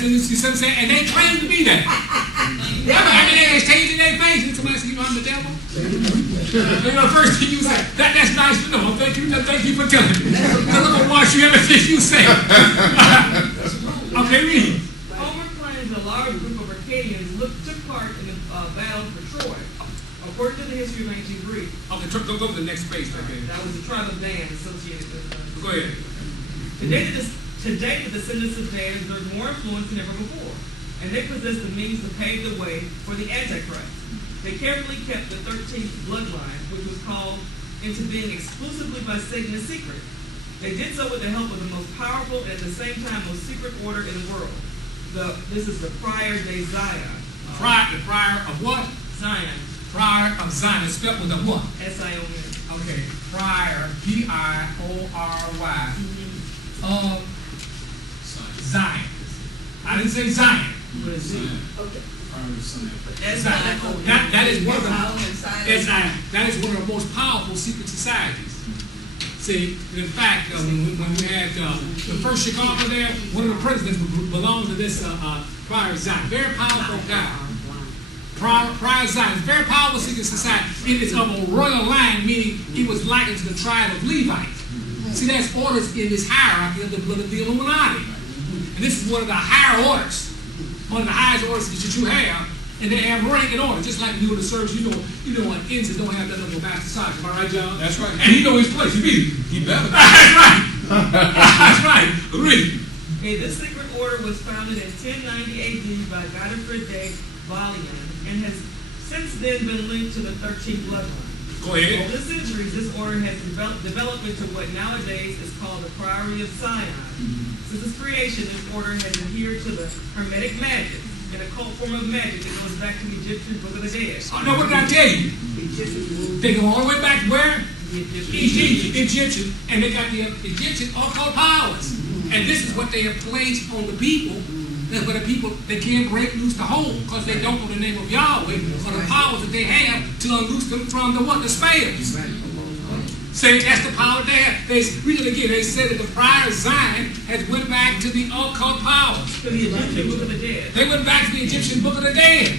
That's what you see what I'm saying? And they claim to be that. I mean, they're changing their face. And somebody says, I'm the devil. The first thing you say, that's nice to know. Thank you for telling me. I'm going to watch you everything you say. Okay, read. Homer claims a large group of Arcadians took part in the battle for Troy, according to the history of ancient Greece. Okay, go to the next page. Okay. That was the tribe of Dan associated with Go ahead. Today, the descendants of Dan exert more influence than ever before, and they possess the means to pave the way for the Antichrist. They carefully kept the 13th bloodline, which was called into being exclusively by Satan in secret. They did so with the help of the most powerful and at the same time most secret order in the world. This is the Prior de Zion. The prior of what? Zion. Prior of Zion. It's spelled with a what? S-I-O-N. Okay. Prior, P-I-O-R-Y. Of Zion. I didn't say Zion. What is it? Okay. Zion. That is one of the most powerful secret societies. See, in fact, when we had the first Chicago there, one of the presidents belonged to this Prior Zion. Very powerful guy. Prior Zion, very powerful secret society. It is of a royal line, meaning he was likened to the tribe of Levite. See, there's orders in this hierarchy of the blood of the Illuminati. And this is one of the higher orders. One of the highest orders that you have. And they have rank and order, just like we do in the service. You know, an ensign don't have that little master sergeant. Am I right, John? That's right. And he know his place. You mean He better. That's right. That's right. Read. Okay, this secret order was founded in 1090 AD by Godfrey de Balian and has since then been linked to the 13th bloodline. Go ahead. Over the centuries, this order has developed into what nowadays is called the Priory of Zion. Since its creation, this order has adhered to the Hermetic magic, an occult form of magic that goes back to the Egyptian Book of the Dead. Oh, no, what did I tell you? They go all the way back to where? Egyptian, and they got the Egyptian occult powers. And this is what they have placed on the people. That's where the people, they can't break loose the hold because they don't know the name of Yahweh or the powers that they have to unloose them from the what? The spells. See, that's the power they have. Read it again. They said that the Prior Zion has went back to the occult powers. To the Egyptian Book of the Dead. They went back to the Egyptian Book of the Dead.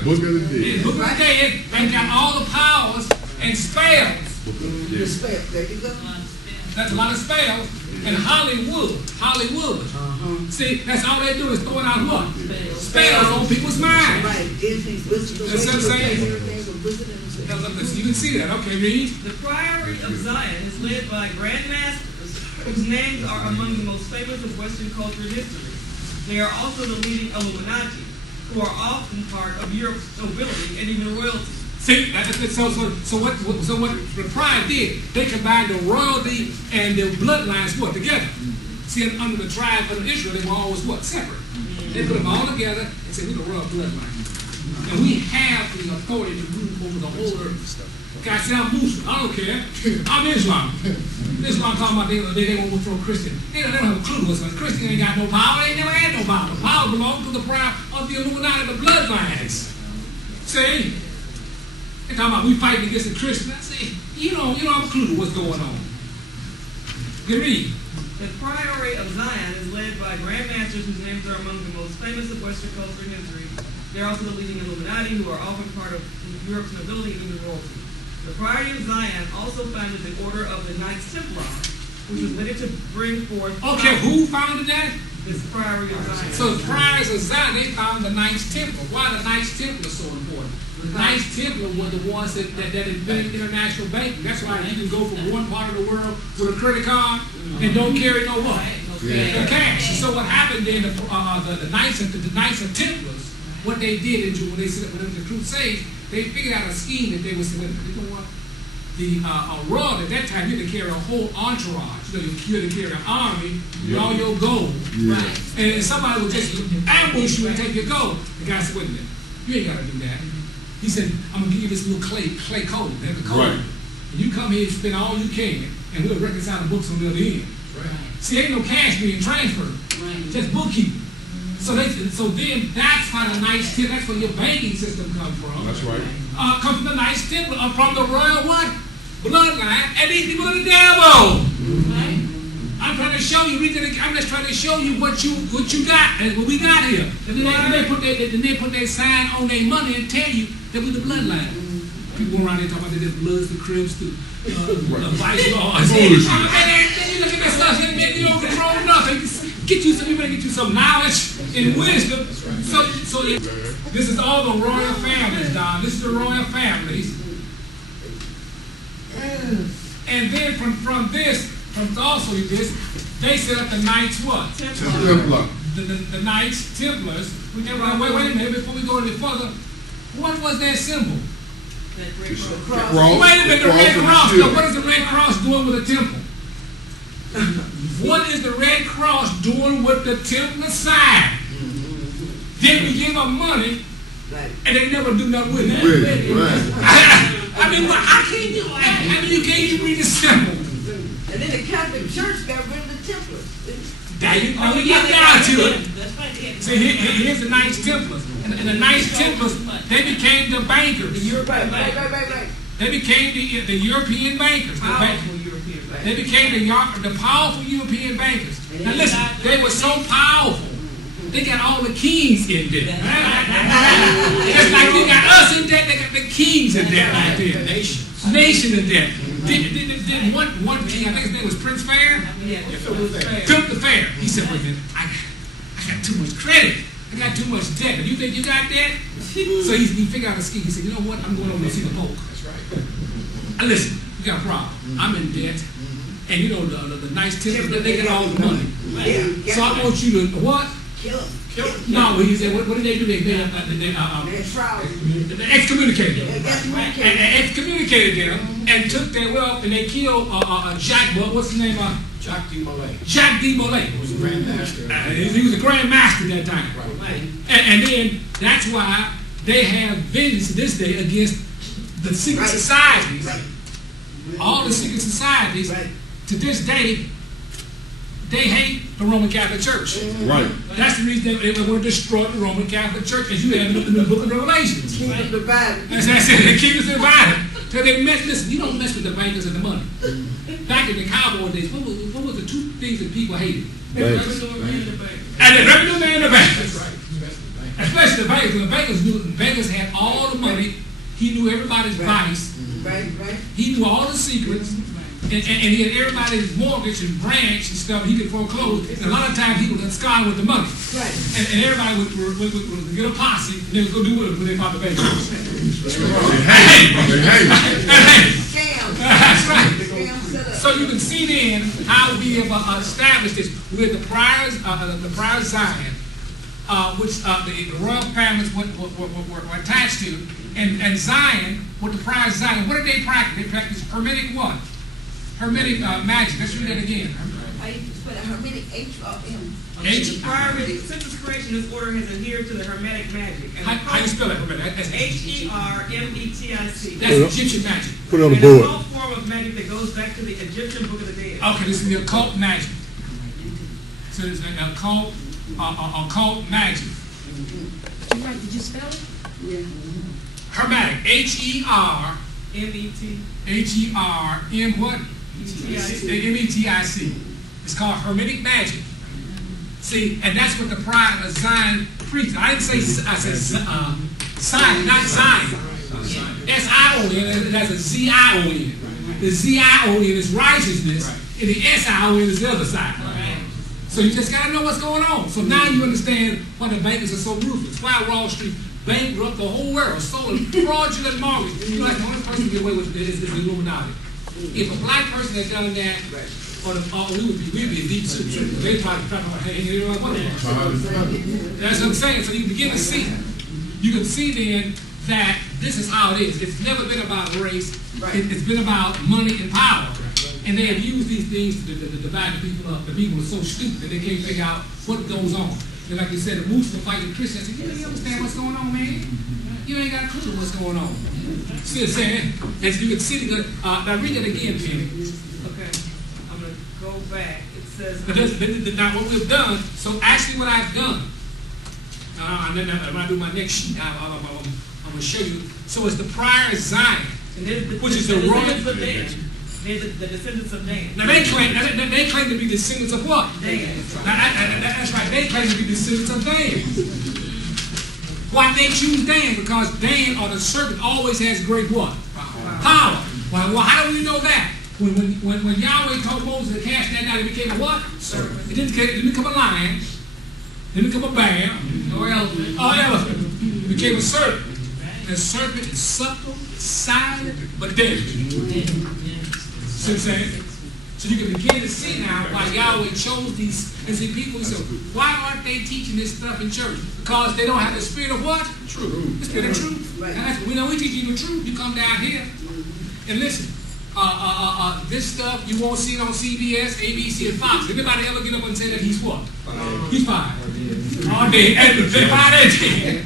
Book of the Dead. The Book of the Dead, and got all the powers and spells. The spell. There you go. That's a lot of spells. And Hollywood. See, that's all they do is throwing out what? Spells on people's minds. Right. Disney's visible. That's what I'm saying. You can see that. Okay, read. The Priory of Zion is led by Grand Masters, whose names are among the most famous of Western culture and history. They are also the leading Illuminati, who are often part of Europe's nobility and even royalty. See, so what the Prior did, they combined the royalty and the bloodlines together. See, under the tribe of Israel, they were always separate. They put them all together and said, we're the royal bloodline. And we have the authority to rule over the whole earth. Okay, I said, I'm Muslim. I don't care. I'm Islam. Islam talking about they won't overthrow Christian. They don't have a clue what's going on. Christian ain't got no power. They never had no power. The power belongs to the Prior of the Illuminati, the bloodlines. See? They're talking about we fighting against the Christians. I say, you don't have a clue what's going on. Good read. The Priory of Zion is led by Grand Masters whose names are among the most famous of Western culture and history. They're also the leading Illuminati, who are often part of Europe's nobility and even royalty. The Priory of Zion also founded the Order of the Knights Templar, which was meant to bring forth... Okay, who founded that? This Priory of Zion. So the Priors of Zion, they found the Knights Templar. Why the Knights Templar so important? The Knights Templar were the ones that invented international banking. That's why you can go from one part of the world with a credit card and don't carry no what? No cash. So what happened then, the Knights and Templars, what they did when they set up the Crusades, they figured out a scheme that they would say, you know what? The royal at that time, you had to carry a whole entourage. You had to carry an army with all your gold. Yeah. Right? And somebody would just ambush you and take your gold. The guy said, wait a minute, you ain't got to do that. He said, I'm going to give you this little clay code. There's a code. Right. And you come here and spend all you can, and we'll reconcile the books on the other end. Right. See, ain't no cash being transferred. Right. Just bookkeeping. So then that's how the Knights Templar, that's where your banking system comes from. That's right. Comes from the Knights Templar, from the royal what? Bloodline, and these people are the devil. Right. I'm I'm trying to show you. I'm just trying to show you what you got and what we got here. And then they put their sign on their money and tell you that we're the bloodline. People go around there talking about the Bloods, the Crips, the Vice Lords. And you look at that stuff, and you don't control nothing. You better get you some knowledge and wisdom. So this is all the royal families, Don. This is the royal families. And then from this, they set up the Knights what? Templar. The Knights Templars. Wait a minute, before we go any further, what was their symbol? That great cross. Wait a minute, the Red Cross. Now, what is the Red Cross doing with the temple? What is the Red Cross doing with the Templar sign? Then we give them money, and they never do nothing with it. I mean, how can you? You can't even read the symbol. And then the Catholic Church got rid of the Templars. There you go. We get down to it. That's right. See, here's the Knights Templars. And the Knights Templars, they became the bankers. Right. They became the European bankers. Powerful European bank. They became the powerful European bankers. Now listen, they were so powerful. They got all the kings in there. Just like you got us in there, they got the kings in there right there. Nation in there. Did one king, I think his name was Prince Fair, took the fair. He said, wait a minute, I got too much credit. I got too much debt. You think you got that? So he figured out a scheme. He said, you know what? I'm going over to see the Pope. That's right. Listen, we got a problem. I'm in debt. And you know, the nice Templars, they get all the money. So I want you to, what? Kill them. No, he said, what did they do? They excommunicated them. And excommunicated them and took their wealth and they killed what's his name? Jacques de Molay. Jacques de Molay. He was a grand master. He was a grand master at that time. Right. And then that's why they have vengeance this day against the secret societies. All the secret societies to this day, they hate the Roman Catholic Church. Right. That's the reason they want to destroy the Roman Catholic Church, as you have in the book of Revelations. Kingdom divided. As I said, the kingdom divided. So they listen, you don't mess with the bankers and the money. Back in the cowboy days, what was the two things that people hated? The revenue man and the bank. And the revenue man and the bankers. Especially the bankers. The bankers had all the money. He knew everybody's vice. Right. He knew all the secrets. And he had everybody's mortgage and branch and stuff. He could foreclose. And a lot of times he would abscond with the money. Right. And everybody would get a posse and they would go do with it when they bought the bank. Hey. Scam. That's right. Scam set up. So you can see then how we have established this with the prior Zion, which the royal families were attached to, and Zion with the prior Zion. What did they practice? They practiced Hermetic what? Hermetic magic. Let's read that again. I used to spell Hermetic H-R-M. Since its creation, this order has adhered to the Hermetic magic. How you spell that Hermetic? That's H-E-R-M-E-T-I-C. That's Egyptian magic. Put it on the And a board. occult form of magic that goes back to the Egyptian Book of the Dead. Okay, this is the occult magic. So it's an occult magic. Did you spell it? Yeah. Hermetic. M-E-T. H-E-R-M what? M-E-T-I-C. It's called Hermetic magic. See, and that's what the pride of Zion preached. I didn't say, I said Zion, not Zion. S-I-O-N, that's a Z-I-O-N. The Z-I-O-N is righteousness, and the S-I-O-N is the other side. So you just got to know what's going on. So now you understand why the bankers are so ruthless. Why Wall Street bankrupt the whole world, stole fraudulent mortgage. You know, like the only person who get away with it is the Illuminati. If a black person had done that, we'd be in deep soup. They probably hey, you know what? That's what I'm saying. So you begin to see. You can see then that this is how it is. It's never been about race. It's been about money and power. And they have used these things to divide the people up. The people are so stupid that they can't figure out what goes on. And like you said, the Muslims fighting Christians. I said, you understand what's going on, man? You ain't got a clue what's going on. See what I'm saying? As you can see, now read it again, Penny. Okay. I'm going to go back. It says... Now what we've done, so actually what I've done, when I do my next sheet, I'm going to show you. So it's the prior Zion, which is the royal... They're the descendants of Dan. Now they claim to be descendants of what? Dan. That's right. They claim to be descendants of Dan. Why they choose Dan? Because Dan or the serpent always has great what? Power. Well, how do we know that? When Yahweh told Moses to cast that out, it became a what? Serpent. It didn't become a lion. It didn't become a bear. Or elephant. It became a serpent. And a serpent is subtle, silent, but deadly. See what I'm saying? So you can begin to see now why Yahweh chose these. And see, people say, why aren't they teaching this stuff in church? Because they don't have the spirit of what? Truth. The spirit of truth. Right. And that's, we know we teach you the truth. You come down here and listen. This stuff you won't see it on CBS, ABC, and Fox. Anybody ever get up and say that he's what? He's fired. All day. And they're fired and dead.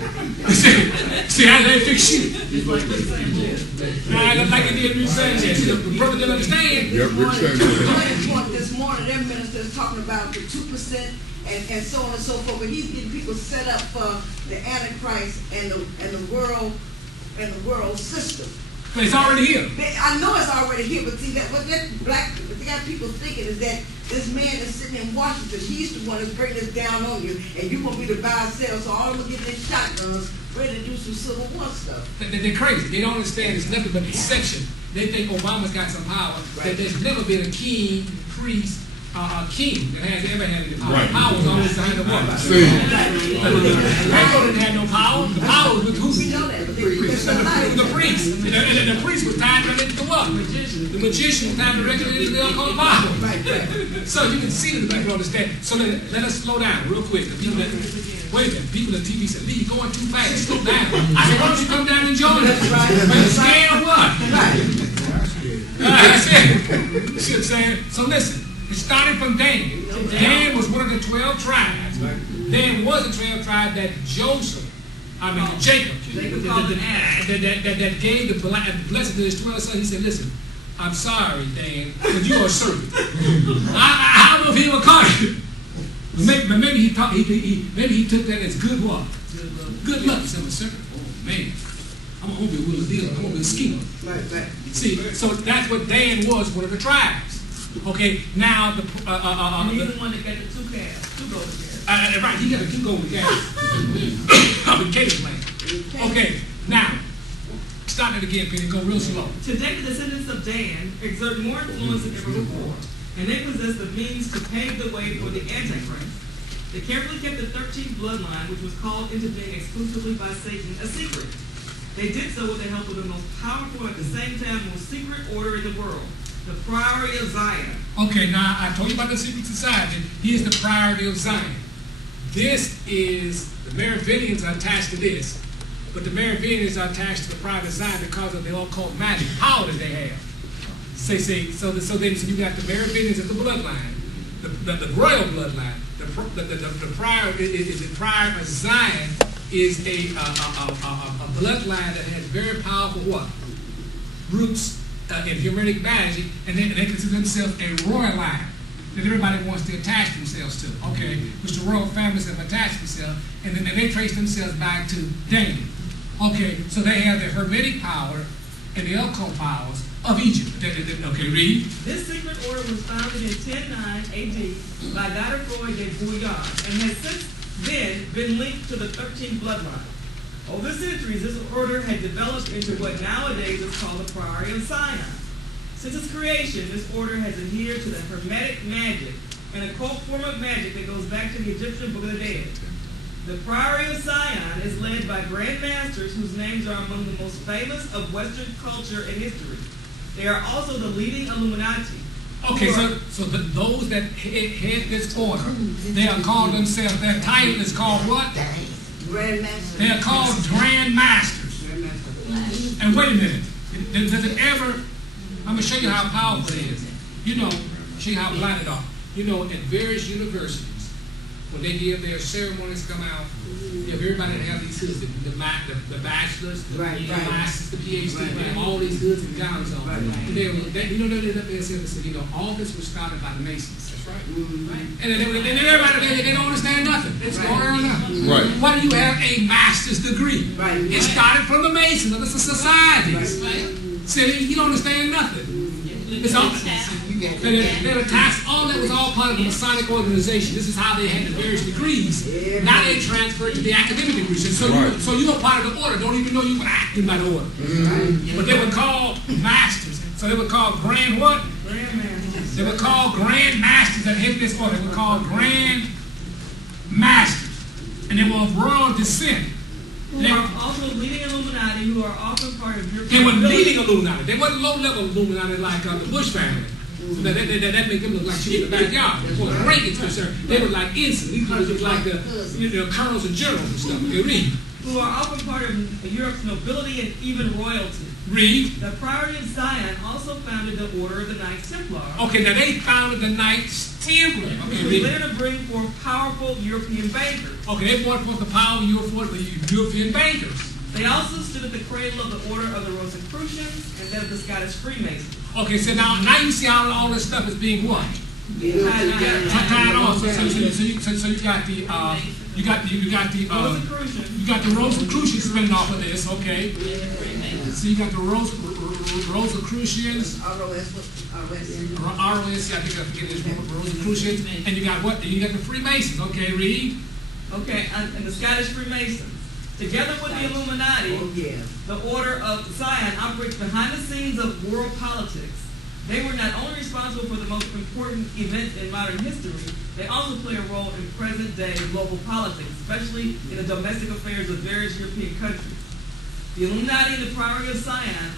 See how they fix shit. Like it did Rick Sanchez. The brother didn't understand. Yep, Rick Sanchez. This morning, their minister is talking about the 2% and so on and so forth. But he's getting people set up for the Antichrist and the world system. But it's already here. I know it's already here, but see that what they got people thinking is that this man is sitting in Washington. He's the one that's bringing this down on you, and you gonna be the buy and sell. So all of them getting their shotguns, ready to do some Civil War stuff. They're crazy. They don't understand it's nothing but deception. They think Obama's got some power. Right. That there's never been a king, priest, king that has ever had any power. Right. Power was always behind the wall. Pharaoh didn't have no power. The power was with who? We know that, but the priest. And the priest was tied directly to what? The magician was tied directly to the occult power. Right. So you can see that people understand. So let us slow down real quick. Wait a minute. People on TV said, Lee, you're going too fast. Slow down. I said, why don't you come down and join us? Are you scared or what? That's it. See what I'm saying? So listen. It started from Dan. Dan was one of the 12 tribes. Dan was a 12 tribe that Jacob that gave the blessing to his 12 sons. He said, listen, I'm sorry, Dan, but you are a servant. I don't know if he ever caught it. But maybe he took that as good what? Good luck. He said, I'm a servant. Oh, man. I'm going to be a wheel dealer. I'm going to be a schemer. Right. See, so that's what Dan was, one of the tribes. Okay, now he's the one that got the two golden calves. Right, he got a two golden calves. Up in Canaan land. Okay, now start it again, Penny. Go real slow. Today, the descendants of Dan exert more influence than ever before, and they possess the means to pave the way for the Antichrist. They carefully kept the 13th bloodline, which was called into being exclusively by Satan, a secret. They did so with the help of the most powerful and at the same time most secret order in the world. The Priory of Zion. Okay, now I told you about the secret society. Here's the Priory of Zion. This is, the Merovingians are attached to this, but the Merovingians are attached to the Priory of Zion because of the occult magic power that they have. So you got the Merovingians as the bloodline, the royal bloodline. The Priory of Zion is a bloodline that has very powerful what? Roots. In Hermetic magic, and they consider themselves a royal line that everybody wants to attach themselves to. Okay, which the royal families have attached themselves, and then they trace themselves back to Daniel. Okay, so they have the Hermetic power and the occult powers of Egypt. Okay, read. This secret order was founded in 1009 AD by Godefroy de Bouillon and has since then been linked to the 13th bloodline. Over centuries, this order had developed into what nowadays is called the Priory of Zion. Since its creation, this order has adhered to the Hermetic magic, an occult form of magic that goes back to the Egyptian Book of the Dead. The Priory of Zion is led by Grand Masters whose names are among the most famous of Western culture and history. They are also the leading Illuminati. Okay, so those that head this order, they are called themselves, their title is called what? Grandmaster. They are called Grand Masters. And wait a minute. Does it ever, I'm going to show you how powerful it is. Show you how blind it are. At various universities, when they give their ceremonies come out, you have everybody that have these hoods, the bachelors, the masters, the PhD, they have all these hoods and gowns on. And they're up there and say, all this was started by the Masons. That's right. And then everybody, they don't understand nothing. It's going on now. Right. Why do you have a master's degree? Right. It started from the Masons, of the societies. See, you don't understand nothing. It's all, they're attached. All that was all part of the Masonic organization. This is how they had the various degrees. Now they transferred to the academic degrees. So you were part of the order. Don't even know you were acting by the order. But they were called masters. So they were called grand what? Grand masters. They were called grand masters that hit this order. They were called grand masters. And they were of royal descent. Who are also leading Illuminati, who are often part of European. They were leading Illuminati. They weren't low-level Illuminati like the Bush family. So that made them look like shit in the backyard. As far as Reagan's concerned, they were like ensigns. These guys look like the colonels and generals and stuff. Okay, read. Who are often part of Europe's nobility and even royalty. Read. The Priory of Zion also founded the Order of the Knights Templar. Okay, now they founded the Knights Templar. Okay, Which was read. later to bring forth powerful European bankers. Okay, they brought forth the power of European bankers. They also stood at the cradle of the Order of the Rosicrucians and then of the Scottish Freemasons. Okay, so now you see how all this stuff is being what? Tied together. Tied on. So you got the Rosicrucians. you got the Rosicrucians spinning off of this. Okay. So you got the Rosicrucians. ROS, I forget this one, Rosicrucians, and you got what? You got the Freemasons. Okay, read. Okay, and the Scottish Freemasons. Together with the Illuminati, the Order of Zion operates behind the scenes of world politics. They were not only responsible for the most important events in modern history, they also play a role in present-day global politics, especially in the domestic affairs of various European countries. The Illuminati and the Priory of Zion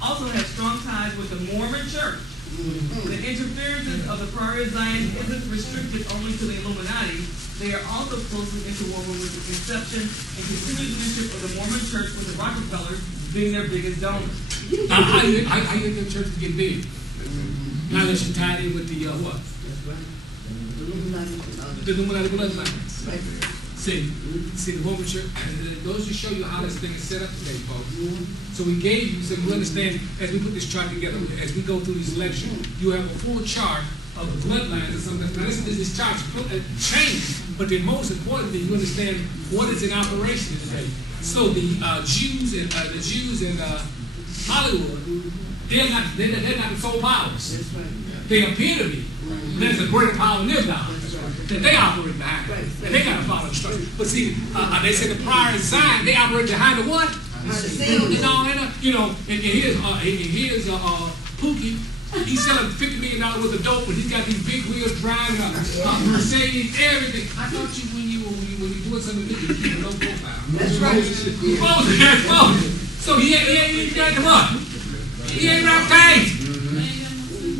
also have strong ties with the Mormon Church. The interferences of the Priory of Zion isn't restricted only to the Illuminati. They are also closely interwoven with the conception and continued leadership of the Mormon Church, with the Rockefellers being their biggest donors. How you get the church to get big? Now that you tied in with the what? The Illuminati bloodlines. See the Mormon Church. Those just show you how this thing is set up today, folks. So we gave you, so you understand, as we put this chart together, as we go through these lectures, you have a full chart of the bloodlines and something. Now this chart's changed, but then most importantly, you understand what is in operation today. So the Jews in Hollywood, they're not the sole powers. They appear to be. There's a greater power in their knowledge that they operate behind, and they got to follow instructions. But see, they say the prior Zion, they operate behind the what? And here's Pookie. He's selling $50 million worth of dope, but he's got these big wheels driving Mercedes, everything. I thought when you doing something big, you keep a low profile. That's right. So he ain't got the what? He ain't rap tanks.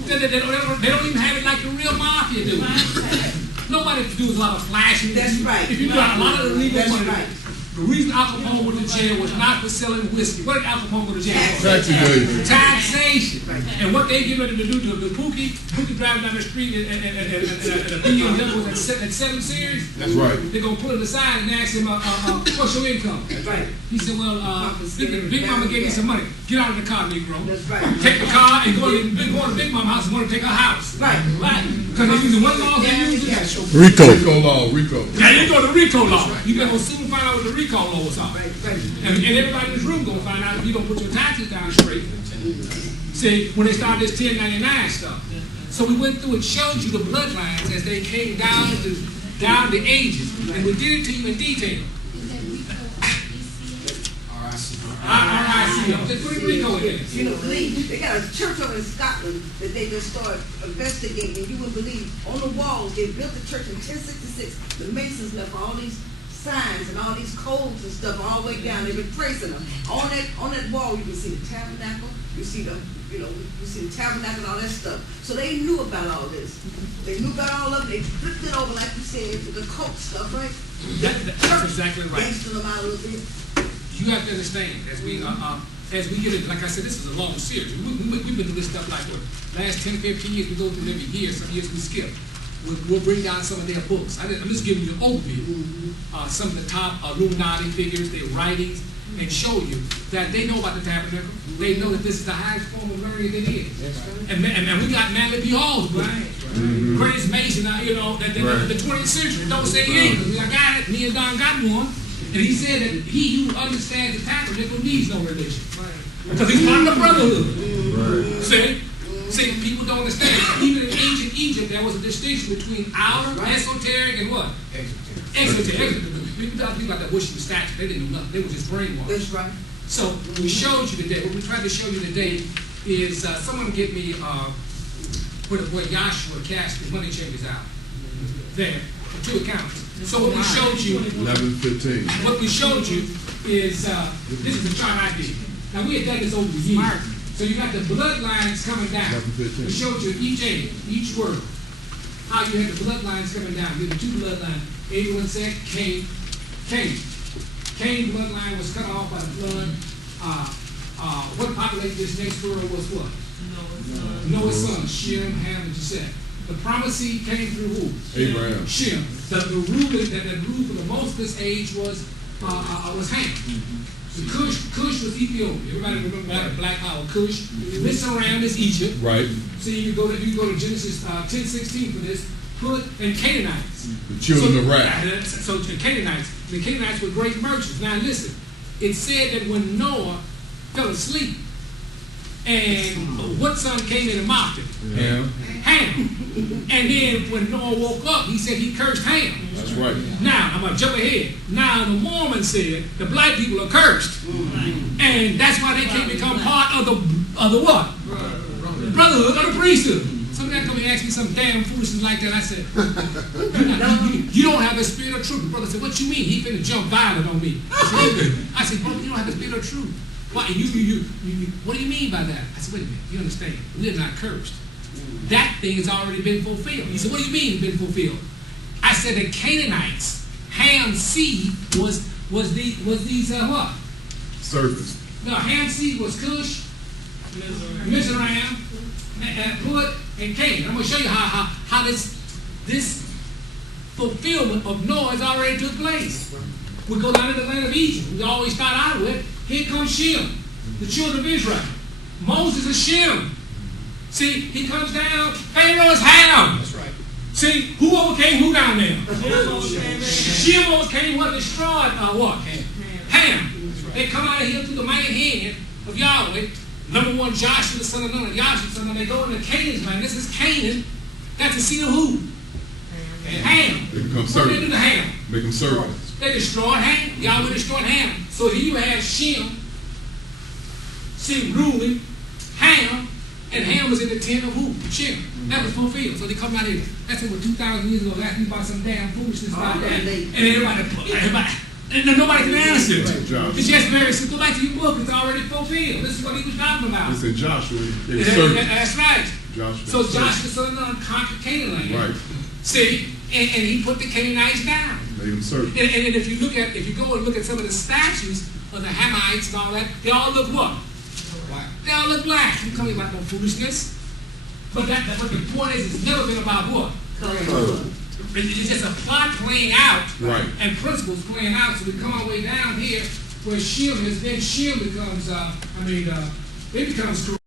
They don't even have it like the real mafia do. Nobody do a lot of flashing. That's right. If you do a lot of the legal money. right. The reason Al Capone went to jail was not for selling whiskey. What did Al Capone go to jail for? Taxation. And what they get ready to do to the Pookie driving down the street and a BMW at 7 Series. That's right. They're going to pull him aside and ask him, what's your income? That's right. He said, well, Big Mama gave me some money. Get out of the car, Negro. That's right. Take the car and go to Big Mama's house and want to take her house. Right. Because they're using one law, they're using Rico. Now you go to RICO law. You're going to soon find out what the RICO laws are. Right. And everybody in this room going to find out if you don't put your taxes down straight. See, when they started this 1099 stuff. So we went through and showed you the bloodlines as they came down the ages. And we did it to you in detail. RICO. Just put RICO in there. You know, believe they got a church over in Scotland that they just started investigating. You wouldn't believe on the walls they built the church in 1066. The Masons left all these signs and all these codes and stuff all the way down. They've been tracing them. On that wall, you can see the tabernacle. You see you see the tabernacle and all that stuff. So they knew about all this. They knew about all of it. They flipped it over, like you said, to the cult stuff, right? That's exactly right. Gangster them out a little bit. You have to understand, as we get it, like I said, this is a long series. We've been doing this stuff like, last 10, 15 years, we go through every year, some years we skip. We'll bring down some of their books. I'm just giving you an overview. Some of the top Illuminati figures, their writings, and show you that they know about the tabernacle. They know that this is the highest form of learning there is. And we got Manly P. Hall's book. Greatest Mason, the 20th century. Don't say he ain't. I got it. Me and Don got one. And he said that he who understands the tabernacle needs no religion. Because he's part of the brotherhood. See? See, people don't understand. Even in ancient Egypt, there was a distinction between outer, esoteric, and what? Exoteric. People don't think about that worship statue. They didn't know nothing. They were just brainwashed. That's right. So we showed you today. What we tried to show you today is someone get me where Yahshua cast the money changers out. There, for 2 accounts. So what we showed you, 11:15. what we showed you is this is the chart I did. Now we had done this over the years. So you got the bloodlines coming down. 11:15. We showed you each word, how you had the bloodlines coming down. You had the 2 bloodlines. Everyone said Cain. Cain bloodline was cut off by the flood. What populated this next world was what? Noah's son, Shem, Ham, and Japheth. The promised seed came through who? Abraham. Shem. The ruler that ruled for the most of this age was Ham. The Cush was Ethiopia. Everybody remember that black power Cush. This around is Egypt. Right. See, you go to Genesis 10:16 for this. And Canaanites. The children of Wrath. So the Canaanites were great merchants. Now listen, it said that when Noah fell asleep, and what son came in and mocked him? Ham. And then when Noah woke up, he said he cursed Ham. That's right. Now, I'm going to jump ahead. Now, the Mormon said the black people are cursed. And that's why they can't become part of the what? Brotherhood of the priesthood. Somebody come and ask me some damn foolishness like that. I said, you don't have the spirit of truth. The brother said, what you mean? He finna jump violent on me. I said, brother, you don't have the spirit of truth. What, what do you mean by that? I said, wait a minute, you understand, we're not cursed. That thing has already been fulfilled. He said, what do you mean it's been fulfilled? I said the Canaanites, Ham's seed was these what? Serpents. No, Ham's seed was Cush, Mizraim, Put, and Cain. I'm going to show you how this fulfillment of Noah has already took place. We go down to the land of Egypt. We always start out with, here comes Shem, the children of Israel. Moses is Shem. See, he comes down, Pharaoh is Ham. That's right. See, who overcame who down there? Shem overcame what destroyed what? Ham. They come out of here through the main hand of Yahweh. Number 1, Joshua the son of Nun, Yahshua the son of Nun. They go into Canaan's land. This is Canaan. That's the seed of who? Ham. They become What did servants. they do to Ham? Make them servants. They destroyed Ham. Yahweh destroyed Ham. So here you have Shem, ruling Ham, and Ham was in the tent of who? Shem. That was fulfilled. So they come out here. That's over 2,000 years ago. Asking about some damn foolishness about that. And everybody, nobody can answer it. It's just very simple. Go back to your book. It's already fulfilled. This is what he was talking about. It's in Joshua. They were servants. That's right. Joshua. So Joshua, son of Nun, conquered Canaan. Right. See, and he put the Canaanites down. Made them servants. And if you go and look at some of the statues of the Hamites and all that, they all look what? Black. They all look black. You tell me about no foolishness. But the point is, it's never been about what? It's just a plot playing out, Right. And principles playing out. So we come our way down here where Shem is. Then Shem becomes, it becomes corrupt.